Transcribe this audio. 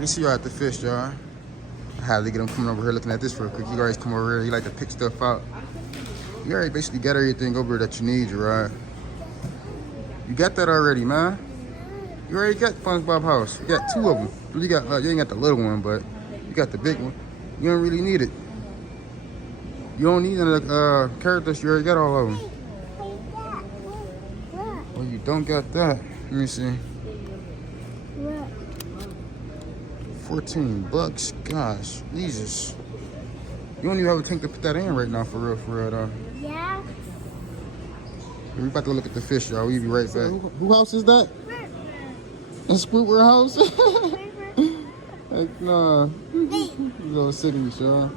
me see y'all at the fish, y'all. I had to get him coming over here looking at this real quick. He always come over here. He like to pick stuff out. You already basically got everything over here that you need, right? You got that already, man. You already got SpongeBob house. You got 2 of them. You got you ain't got the little one, but you got the big one. You don't really need it. You don't need any characters. You already got all of them. Oh, you don't got that. Let me see. 14 bucks. Gosh, Jesus. You don't even have a tank to put that in right now, for real, though. Yeah. We about to look at the fish, y'all. We'll be right back. Who house is that? That's Squidward house? Heck nah. Little city, y'all.